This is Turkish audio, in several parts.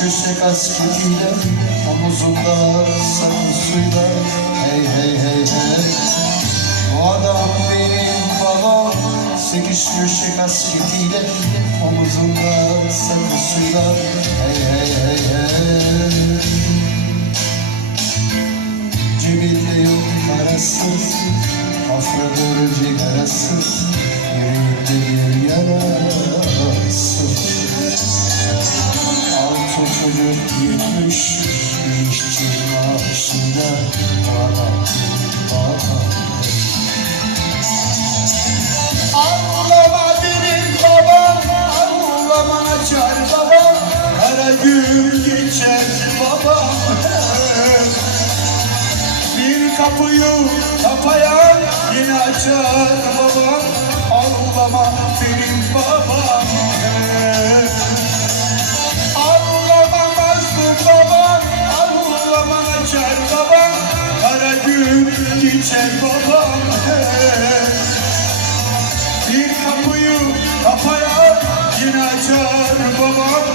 köşek askeriyle Omuzunda sarı suyla. Hey hey hey hey. Bu adam benim babam. Sekiz köşek askeriyle Omuzunda sarı suyla. Hey hey hey hey. Cebinde yok parasız Afradır cigarasız Yüreğinde bir yarasız kapıyı kapayan yine açar babam. Ağlama benim babam Ağlamamazdı babam Ağlama açar babam. Kara gün geçer babam Bir kapıyı kapayan yine açar babam.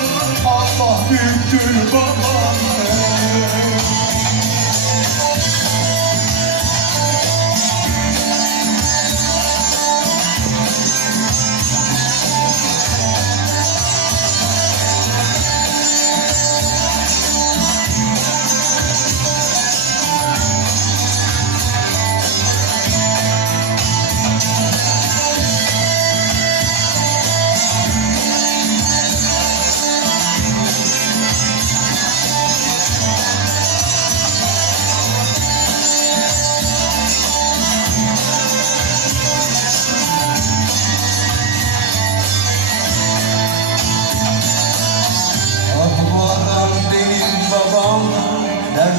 Allah büyüktür babam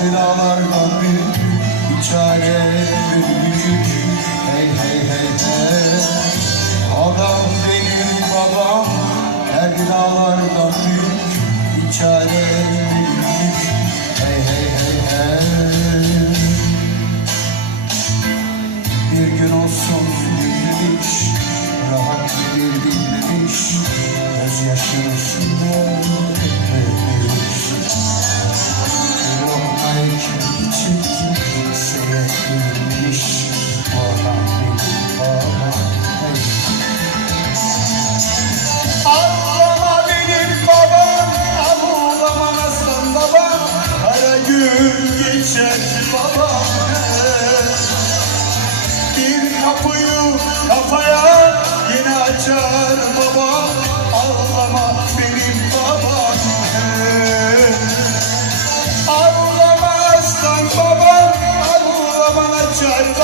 Derdi dağlardan büyük Bir çare bir büyük Hey hey hey hey. Adam benim babam. Derdi dağlardan büyük Bir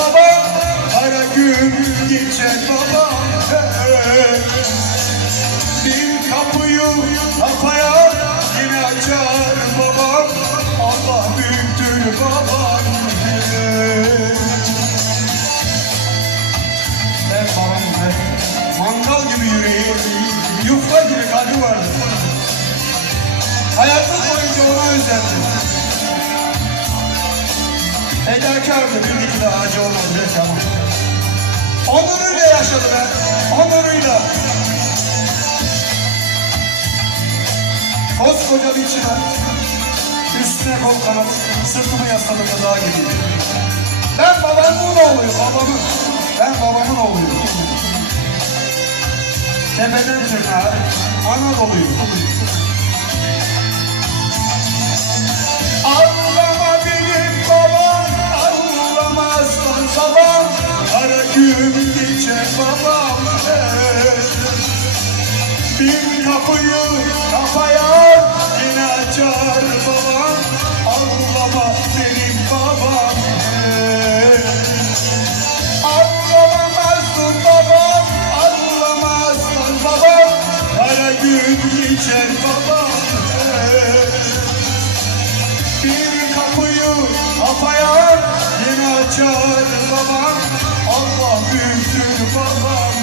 açar babam Kara gün geçer babam Bir kapıyı kapaya yine açar babam Allah büyüktür babam Ben babam mangal gibi yüreği, yufka gibi kalbi vardı. Hayatım boyunca ona özendim. Fedakardı, bildik de ağacı olmadı be tamam. Onuruyla yaşadı ben, onuruyla. Koskoca bir çınar, üstüne kol kanat, sırtımı yasladım da dağ gibiydi. Ben babamın oğluyum, babamın. Ben babamın oğluyum. Tepeden tırnağa Anadolu'yum. Açar Allah büyüktür babam